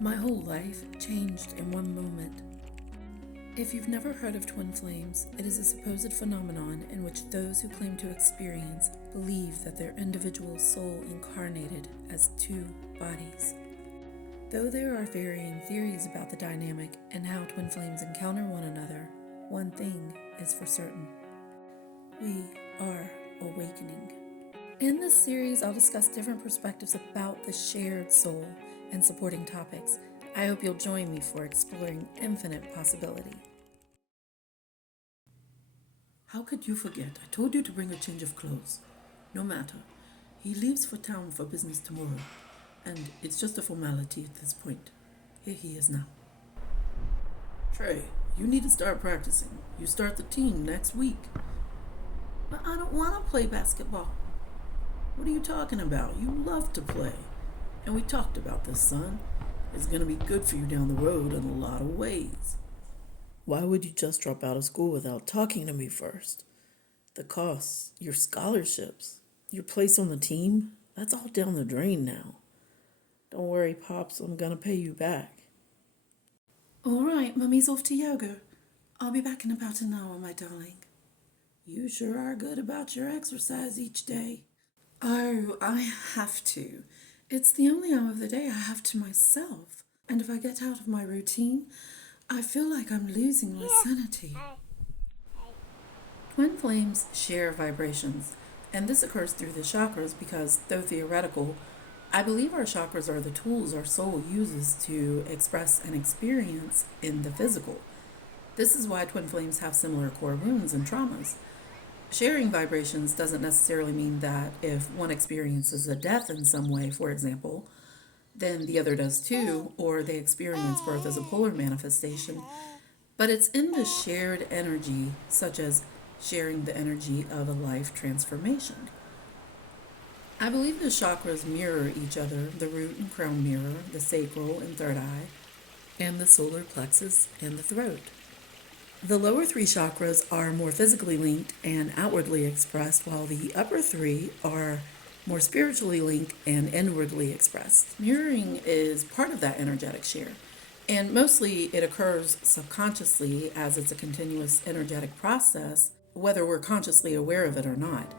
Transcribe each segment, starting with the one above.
My whole life changed in one moment. If you've never heard of twin flames, it is a supposed phenomenon in which those who claim to experience believe that their individual soul incarnated as two bodies. Though there are varying theories about the dynamic and how twin flames encounter one another, one thing is for certain. We are awakening. In this series, I'll discuss different perspectives about the shared soul and supporting topics. I hope you'll join me for exploring infinite possibility. How could you forget? I told you to bring a change of clothes. No matter. He leaves for town for business tomorrow, and it's just a formality at this point. Here he is now. Trey, you need to start practicing. You start the team next week. But I don't want to play basketball. What are you talking about? You love to play. And we talked about this, son. It's going to be good for you down the road in a lot of ways. Why would you just drop out of school without talking to me first? The costs, your scholarships, your place on the team, that's all down the drain now. Don't worry, Pops, I'm going to pay you back. All right, Mummy's off to yoga. I'll be back in about an hour, my darling. You sure are good about your exercise each day. Oh, I have to. It's the only hour of the day I have to myself. And if I get out of my routine, I feel like I'm losing my sanity. Twin flames share vibrations, and this occurs through the chakras because, though theoretical, I believe our chakras are the tools our soul uses to express and experience in the physical. This is why twin flames have similar core wounds and traumas. Sharing vibrations doesn't necessarily mean that if one experiences a death in some way, for example, then the other does too, or they experience birth as a polar manifestation. But it's in the shared energy, such as sharing the energy of a life transformation. I believe the chakras mirror each other, the root and crown mirror, the sacral and third eye, and the solar plexus and the throat. The lower three chakras are more physically linked and outwardly expressed, while the upper three are more spiritually linked and inwardly expressed. Mirroring is part of that energetic share, and mostly it occurs subconsciously as it's a continuous energetic process, whether we're consciously aware of it or not.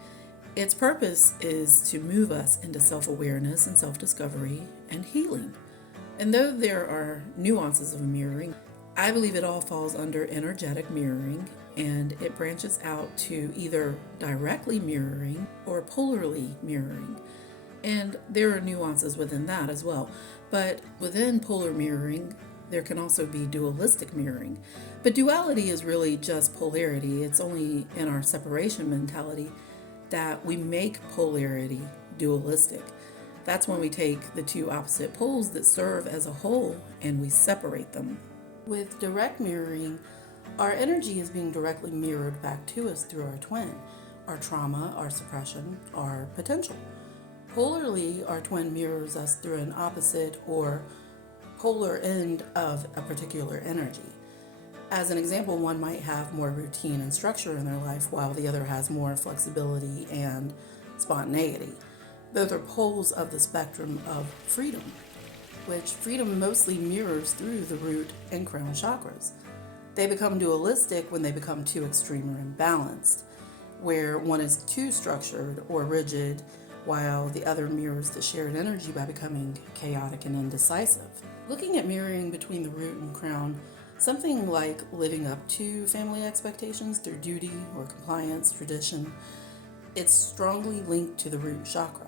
Its purpose is to move us into self-awareness and self-discovery and healing. And though there are nuances of mirroring, I believe it all falls under energetic mirroring, and it branches out to either directly mirroring or polarly mirroring. And there are nuances within that as well. But within polar mirroring, there can also be dualistic mirroring. But duality is really just polarity. It's only in our separation mentality that we make polarity dualistic. That's when we take the two opposite poles that serve as a whole and we separate them. With direct mirroring, our energy is being directly mirrored back to us through our twin, our trauma, our suppression, our potential. Polarly, our twin mirrors us through an opposite or polar end of a particular energy. As an example, one might have more routine and structure in their life while the other has more flexibility and spontaneity. Both are poles of the spectrum of freedom, which freedom mostly mirrors through the root and crown chakras. They become dualistic when they become too extreme or imbalanced, where one is too structured or rigid while the other mirrors the shared energy by becoming chaotic and indecisive. Looking at mirroring between the root and crown, something like living up to family expectations through duty or compliance, tradition, it's strongly linked to the root chakra.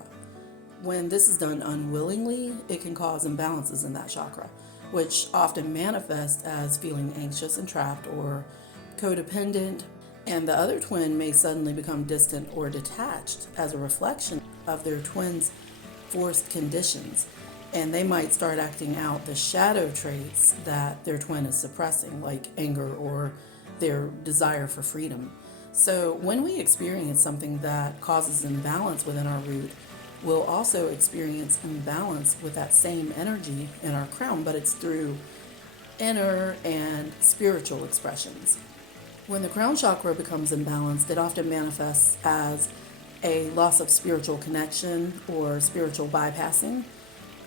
When this is done unwillingly, it can cause imbalances in that chakra, which often manifest as feeling anxious and trapped or codependent, and the other twin may suddenly become distant or detached as a reflection of their twin's forced conditions, and they might start acting out the shadow traits that their twin is suppressing, like anger or their desire for freedom. So when we experience something that causes imbalance within our root, we'll also experience imbalance with that same energy in our crown, but it's through inner and spiritual expressions. When the crown chakra becomes imbalanced, it often manifests as a loss of spiritual connection or spiritual bypassing,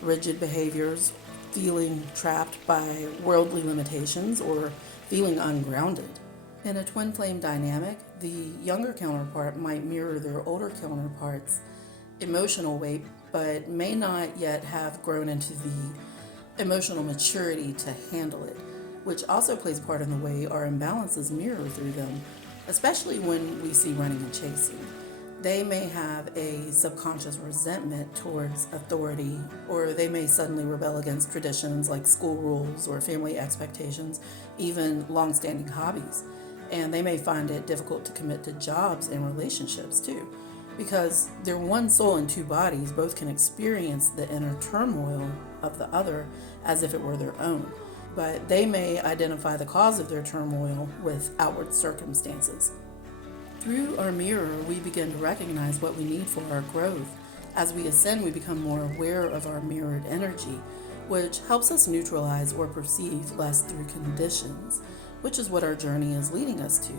rigid behaviors, feeling trapped by worldly limitations or feeling ungrounded. In a twin flame dynamic, the younger counterpart might mirror their older counterpart's emotional weight, but may not yet have grown into the emotional maturity to handle it, which also plays part in the way our imbalances mirror through them, especially when we see running and chasing. They may have a subconscious resentment towards authority, or they may suddenly rebel against traditions like school rules or family expectations, even long-standing hobbies. And they may find it difficult to commit to jobs and relationships too, because they're one soul in two bodies. Both can experience the inner turmoil of the other as if it were their own, but they may identify the cause of their turmoil with outward circumstances. Through our mirror, we begin to recognize what we need for our growth. As we ascend, we become more aware of our mirrored energy, which helps us neutralize or perceive less through conditions, which is what our journey is leading us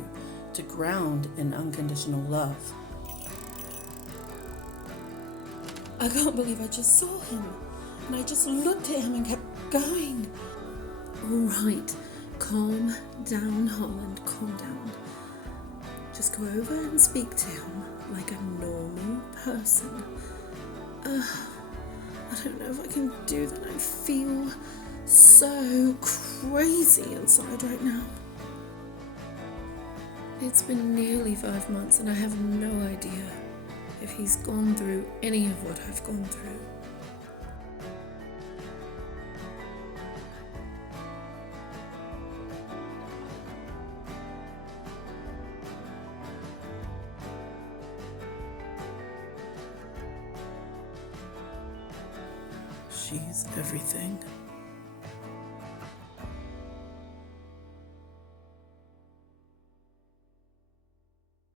to ground in unconditional love. I can't believe I just saw him, and I just looked at him and kept going. All right, calm down, Holland, calm down. Just go over and speak to him like a normal person. I don't know if I can do that. I feel so crazy inside right now. It's been nearly 5 months and I have no idea if he's gone through any of what I've gone through. She's everything.